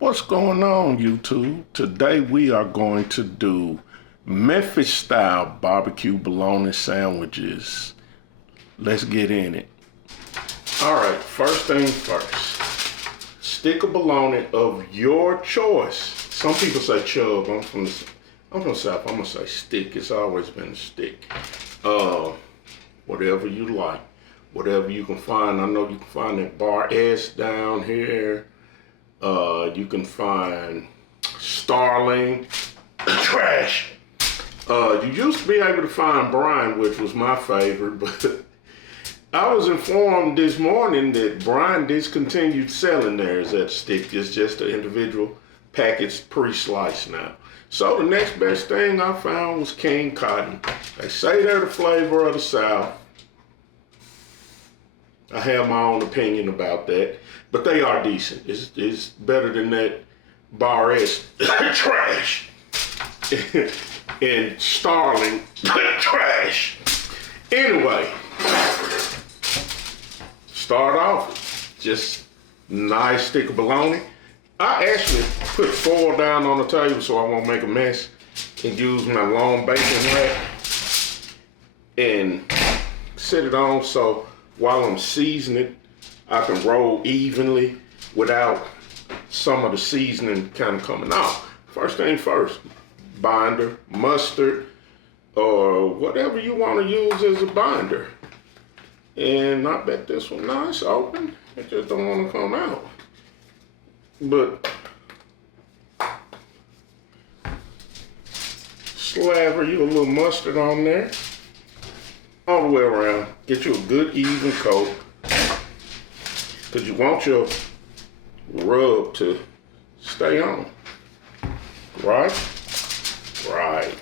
What's going on, YouTube? Today we are going to do Memphis style barbecue bologna sandwiches. Let's get in it. All right, first thing first, stick of bologna of your choice. Some people say chub. I'm from the South. I'm gonna say stick. It's always been a stick. Whatever you like, whatever you can find. I know you can find that bar S down here. You can find Starling, trash. You used to be able to find Brine, which was my favorite, but I was informed this morning that Brine discontinued selling theirs at stick. It's just an individual package pre-sliced now. So the next best thing I found was King Cotton. They say they're the flavor of the South. I have my own opinion about that, but they are decent. It's better than that Bar S trash and Starling trash. Anyway, start off just nice stick of bologna. I actually put foil down on the table so I won't make a mess and use my long bacon rack and set it on so while I'm seasoning, I can roll evenly without some of the seasoning kind of coming out. First thing first, binder, mustard, or whatever you want to use as a binder. And I bet this one, no, it's open. It just don't want to come out. But slather you a little mustard on there. All the way around, get you a good even coat, because you want your rub to stay on, right? Right.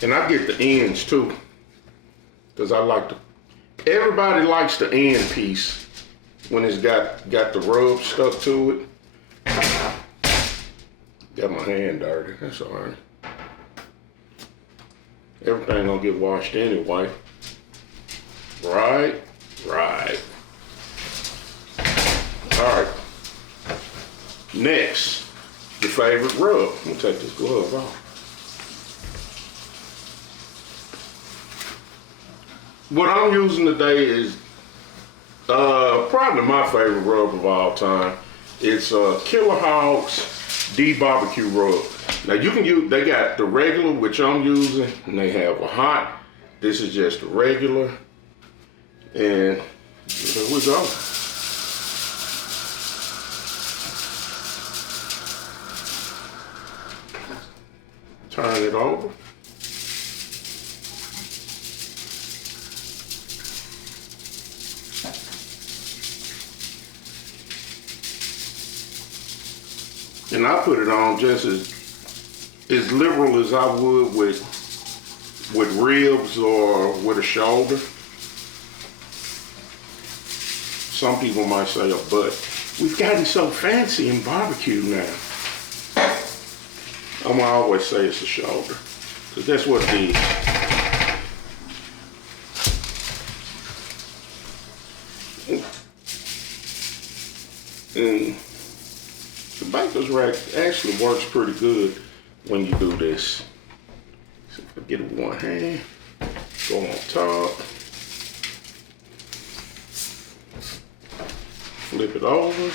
And I get the ends too, because I like to, everybody likes the end piece when it's got the rub stuck to it. Got my hand dirty, that's all right. Everything gonna get washed anyway. Right. All right. Next, your favorite rub. I'm gonna take this glove off. What I'm using today is probably my favorite rub of all time. It's Killer Hog's BBQ rub. Now you can use, they got the regular, which I'm using, and they have a hot. This is just a regular. And there we go. Turn it over. And I put it on just as liberal as I would with ribs or with a shoulder. Some people might say a butt. We've gotten so fancy in barbecue now. I'm gonna always say it's a shoulder, because that's what it is. And the baker's rack actually works pretty good when you do this. So if I get it with one hand, go on top, flip it over.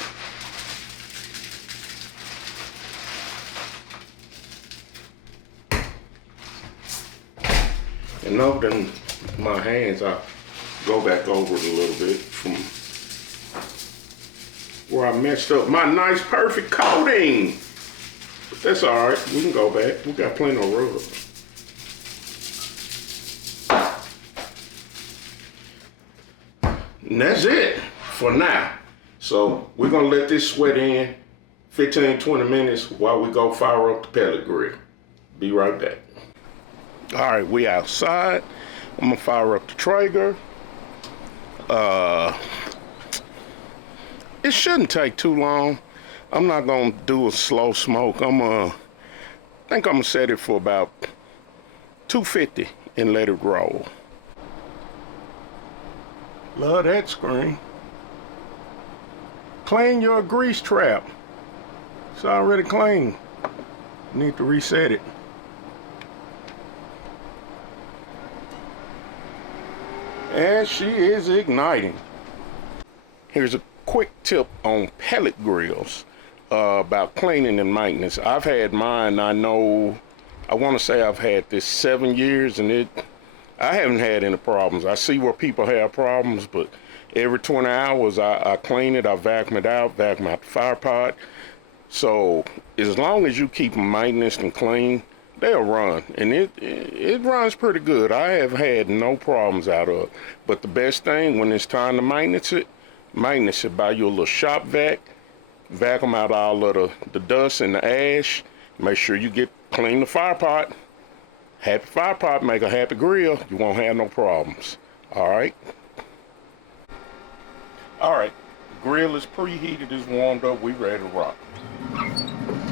And over in my hands, I go back over it a little bit from where I messed up my nice perfect coating. But that's all right, we can go back. We got plenty of rub. And that's it for now. So we're gonna let this sweat in 15, 20 minutes while we go fire up the pellet grill. Be right back. All right, we outside. I'm gonna fire up the TRAEGER. It shouldn't take too long. I'm not gonna do a slow smoke. I think I'm gonna set it for about 250 and let it roll. Love that screen. Clean your grease trap. It's already clean. Need to reset it. And she is igniting. Here's a quick tip on pellet grills about cleaning and maintenance. I've had mine, I want to say I've had this 7 years, and I haven't had any problems. I see where people have problems, but every 20 hours I clean it, I vacuum it out, vacuum out the fire pot. So as long as you keep them maintenance and clean, they'll run, and it runs pretty good. I have had no problems out of it. But the best thing when it's time to maintenance it, buy you a little shop vac, vacuum out all of the dust and the ash. Make sure you clean the fire pot. Happy fire pot make a happy grill. You won't have no problems. All right. All right. Grill is preheated, is warmed up. We ready to rock.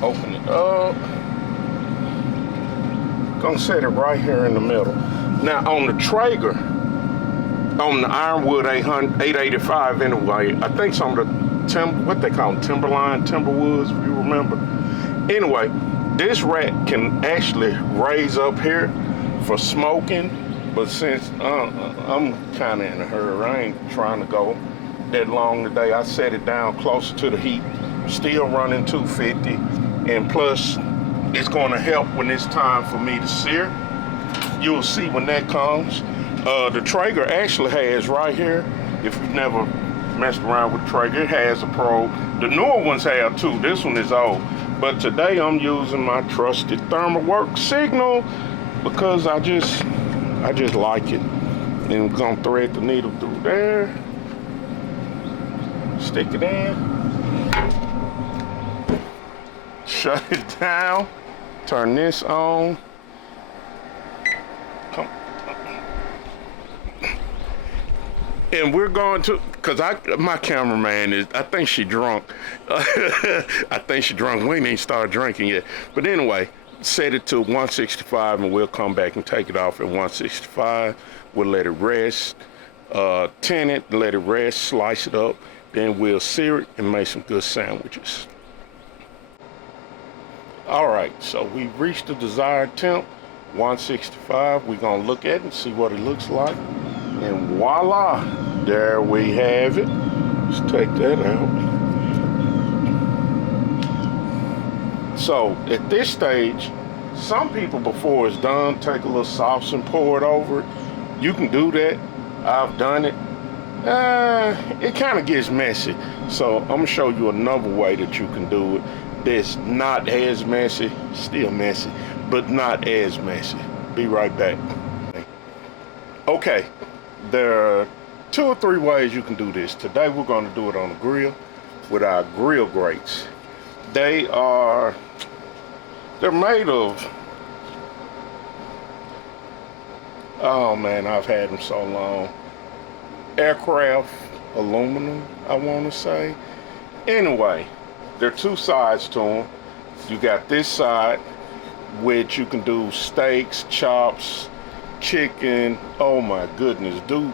Open it up. Gonna set it right here in the middle. Now on the Traeger, on the Ironwood 885 anyway, I think some of the what they call them, Timberwoods, if you remember. Anyway, this rack can actually raise up here for smoking, but since I'm kind of in a hurry, I ain't trying to go that long today. I set it down closer to the heat, still running 250, and plus it's going to help when it's time for me to sear. You'll see when that comes. The Traeger actually has right here, if you've never messed around with Traeger, it has a probe. The newer ones have too. This one is old. But today I'm using my trusted ThermalWorks Signal because I just like it. And we're gonna thread the needle through there. Stick it in. Shut it down. Turn this on. Come. And we're going to, because my cameraman is, I think she drunk. I think she drunk. We ain't even started drinking yet. But anyway, set it to 165 and we'll come back and take it off at 165. We'll let it rest. Tin it, let it rest, slice it up. Then we'll sear it and make some good sandwiches. All right, so we've reached the desired temp, 165. We're gonna look at it and see what it looks like. And voila, there we have it. Let's take that out. So at this stage, some people before it's done, take a little sauce and pour it over it. You can do that. I've done it. It kind of gets messy. So I'm gonna show you another way that you can do it that's not as messy, still messy, but not as messy. Be right back. Okay, there are 2 or 3 ways you can do this. Today we're going to do it on the grill with our grill grates. They're made of, oh man, I've had them so long. Aircraft aluminum, I want to say. Anyway, there are 2 sides to them. You got this side, which you can do steaks, chops, chicken. Oh my goodness, do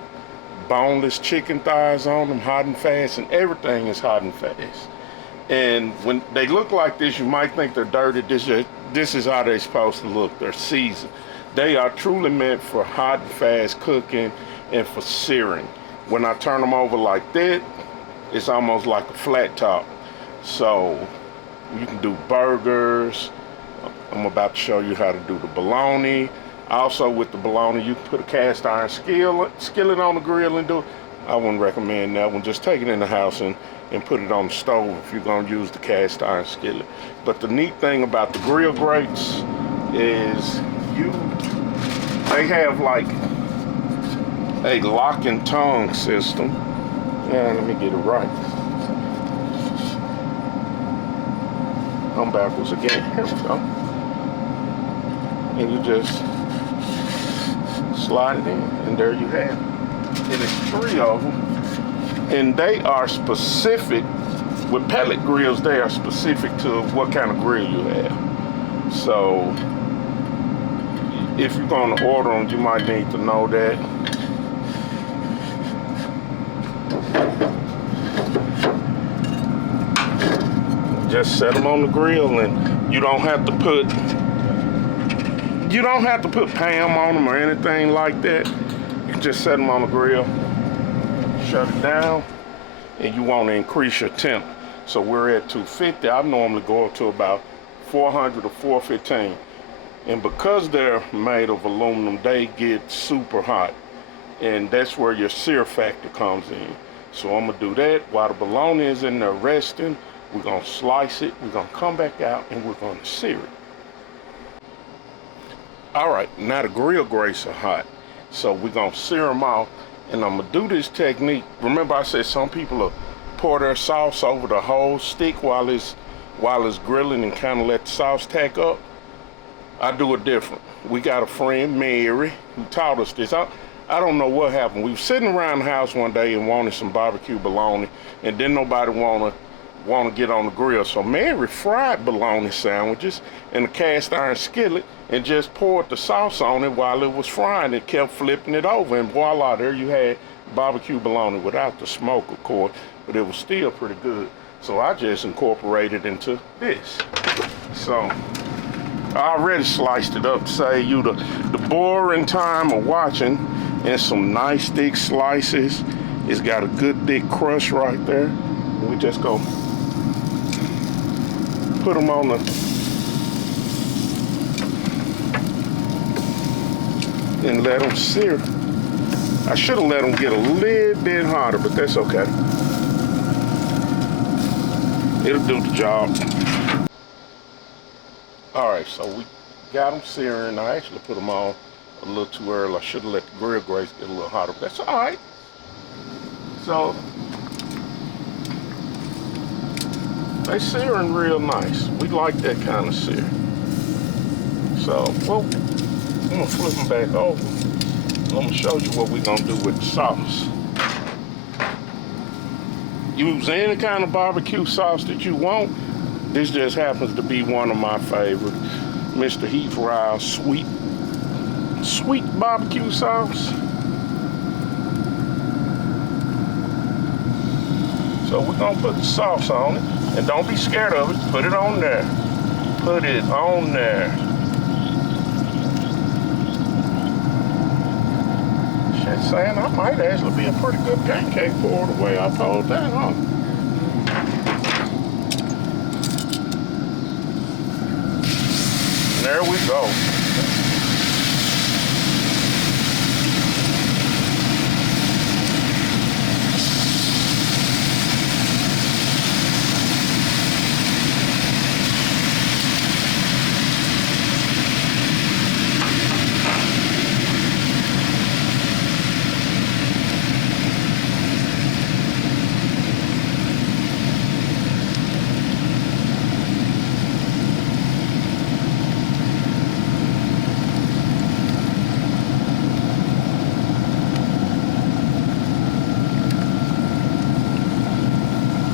boneless chicken thighs on them, hot and fast, and everything is hot and fast. And when they look like this, you might think they're dirty. This is how they're supposed to look. They're seasoned. They are truly meant for hot and fast cooking and for searing. When I turn them over like that, it's almost like a flat top. So you can do burgers. I'm about to show you how to do the bologna. Also with the bologna, you can put a cast iron skillet on the grill and do it. I wouldn't recommend that one. Just take it in the house and put it on the stove if you're gonna use the cast iron skillet. But the neat thing about the grill grates is they have like a lock and tongue system. Yeah, let me get it right. I'm backwards again. Here we go. And you just slide it in, and there you have it. And it's 3 of them. And they are specific, with pellet grills, they are specific to what kind of grill you have. So if you're going to order them, you might need to know that. Just set them on the grill, and you don't have to put Pam on them or anything like that. You can just set them on the grill, shut it down, and you want to increase your temp. So we're at 250. I normally go up to about 400 or 415. And because they're made of aluminum, they get super hot. And that's where your sear factor comes in. So I'm gonna do that while the bologna is in there resting. We're gonna slice it, we're gonna come back out, and we're gonna sear it. All right, now the grill grates are hot. So we're gonna sear them off, and I'm gonna do this technique. Remember I said some people will pour their sauce over the whole stick while it's grilling and kind of let the sauce tack up. I do it different. We got a friend, Mary, who taught us this. I don't know what happened. We were sitting around the house one day and wanted some barbecue bologna, and then nobody want to get on the grill. So Mary fried bologna sandwiches in a cast iron skillet and just poured the sauce on it while it was frying. It kept flipping it over, and voila, there you had barbecue bologna without the smoke, of course, but it was still pretty good. So I just incorporated into this. So I already sliced it up to save you the boring time of watching, and some nice thick slices. It's got a good thick crust right there. We just go put them on and let them sear. I should have let them get a little bit hotter, but that's okay. It'll do the job. All right, so we got them searing. I actually put them on a little too early. I should have let the grill grates get a little hotter, but that's all right. So they searing real nice. We like that kind of sear. So, well, I'm gonna flip them back over. I'm gonna show you what we're gonna do with the sauce. Use any kind of barbecue sauce that you want. This just happens to be one of my favorites. Mr. Heath Ryle sweet barbecue sauce. So we're gonna put the sauce on it, and don't be scared of it. Put it on there. Put it on there. Shit, saying I might actually be a pretty good pancake pour the way I pulled that on. There we go.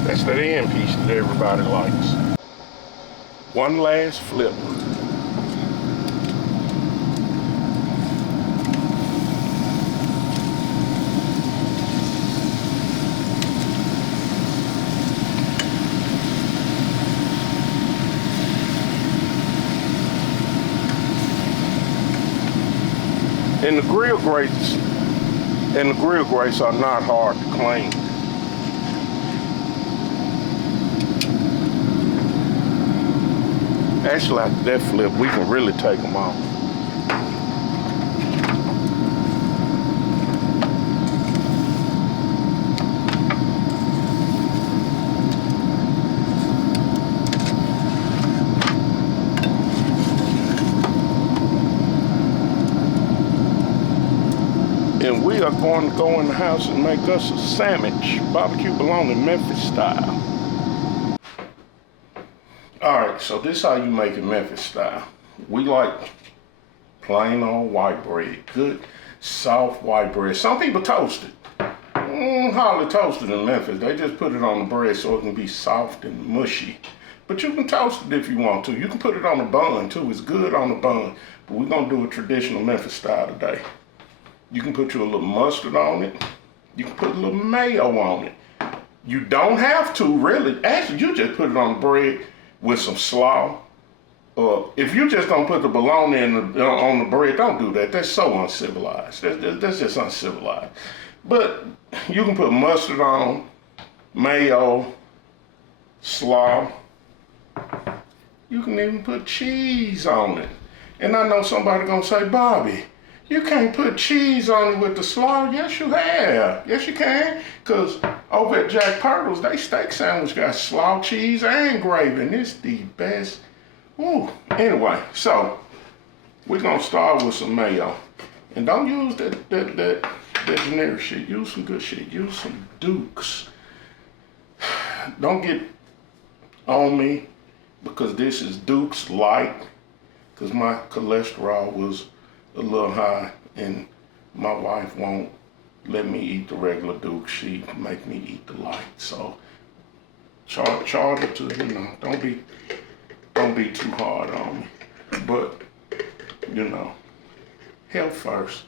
That's that end piece that everybody likes. One last flip. And the grill grates are not hard to clean. Actually, after that flip, we can really take them off. And we are going to go in the house and make us a sandwich, barbecue bologna, Memphis style. All right, so this is how you make it Memphis style. We like plain old white bread, good soft white bread. Some people toast it. Hardly toast it in Memphis. They just put it on the bread so it can be soft and mushy. But you can toast it if you want to. You can put it on a bun too. It's good on the bun. But we're gonna do a traditional Memphis style today. You can put you a little mustard on it. You can put a little mayo on it. You don't have to really. Actually, you just put it on bread with some slaw. If you just don't put the bologna on the bread, don't do that. That's so uncivilized. That's just uncivilized. But you can put mustard on, mayo, slaw. You can even put cheese on it. And I know somebody gonna say, Bobby, you can't put cheese on it with the slaw. Yes, you have. Yes, you can. Because over at Jack Purtle's, they steak sandwich got slaw, cheese, and gravy. And it's the best. Woo. Anyway, so we're gonna start with some mayo. And don't use that generic shit. Use some good shit. Use some Dukes. Don't get on me because this is Dukes Light. Because my cholesterol was a little high and my wife won't let me eat the regular Duke. She make me eat the light. So charge it to, don't be too hard on me. But, health first.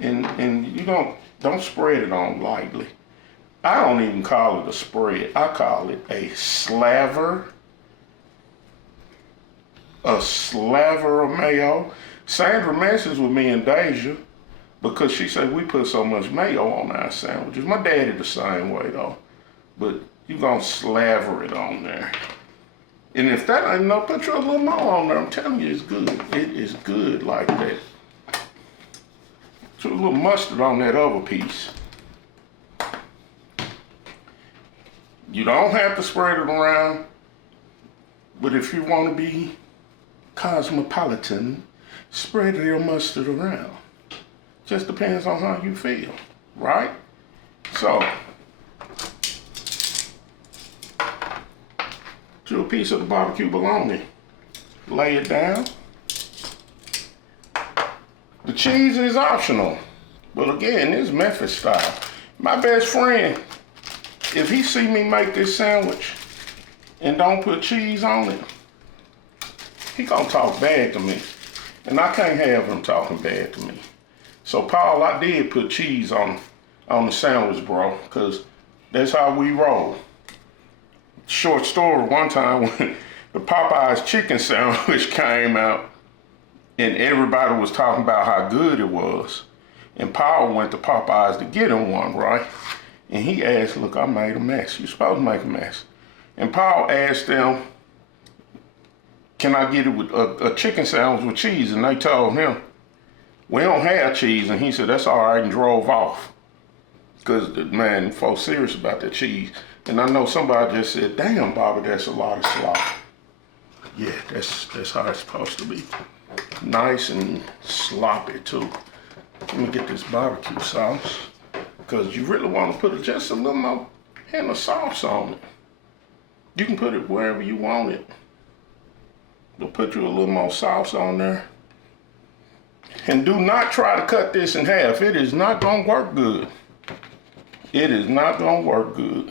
And you don't spread it on lightly. I don't even call it a spread. I call it a slaver. A slaver of mayo. Sandra messes with me and Deja because she said we put so much mayo on our sandwiches. My daddy the same way though. But you gonna slaver it on there. And if that ain't enough, put you a little more on there. I'm telling you, it's good. It is good like that. Put a little mustard on that other piece. You don't have to spread it around, but if you want to be cosmopolitan, spread your mustard around. Just depends on how you feel, right? So, do a piece of the barbecue bologna. Lay it down. The cheese is optional, but again, it's Memphis style. My best friend, if he see me make this sandwich and don't put cheese on it, he gonna talk bad to me. And I can't have him talking bad to me. So Paul, I did put cheese on the sandwich, bro, because that's how we roll. Short story, one time when the Popeyes chicken sandwich came out and everybody was talking about how good it was. And Paul went to Popeyes to get him one, right? And he asked, look, I made a mess. You're supposed to make a mess. And Paul asked them, can I get it with a chicken sandwich with cheese? And they told him, we don't have cheese. And he said, that's all right, and drove off. Because, man, folks serious about that cheese. And I know somebody just said, damn, Bobby, that's a lot of slaw. Yeah, that's how it's supposed to be. Nice and sloppy, too. Let me get this barbecue sauce. Because you really want to put just a little more hint of sauce on it. You can put it wherever you want it. But put you a little more sauce on there. And do not try to cut this in half. It is not going to work good. It is not going to work good.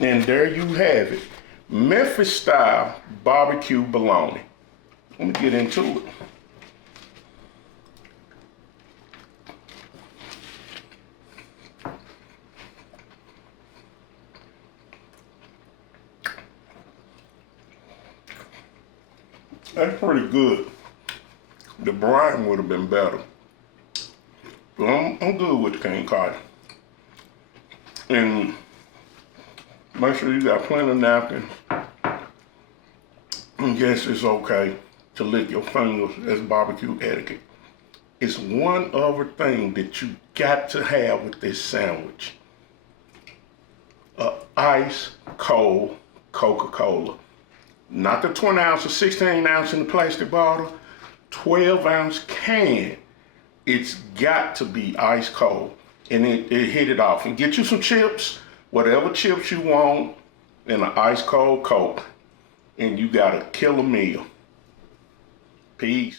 And there you have it. Memphis style barbecue bologna. Let me get into it. That's pretty good. The brine would have been better. But I'm good with the King Cotton. And make sure you got plenty of napkins. And yes, it's okay to lick your fingers as barbecue etiquette. It's one other thing that you got to have with this sandwich. A ice cold Coca-Cola. Not the 20 ounce or 16 ounce in the plastic bottle, 12 ounce can. It's got to be ice cold. And it hit it off. And get you some chips, whatever chips you want, and an ice cold Coke. And you got a killer meal. Peace.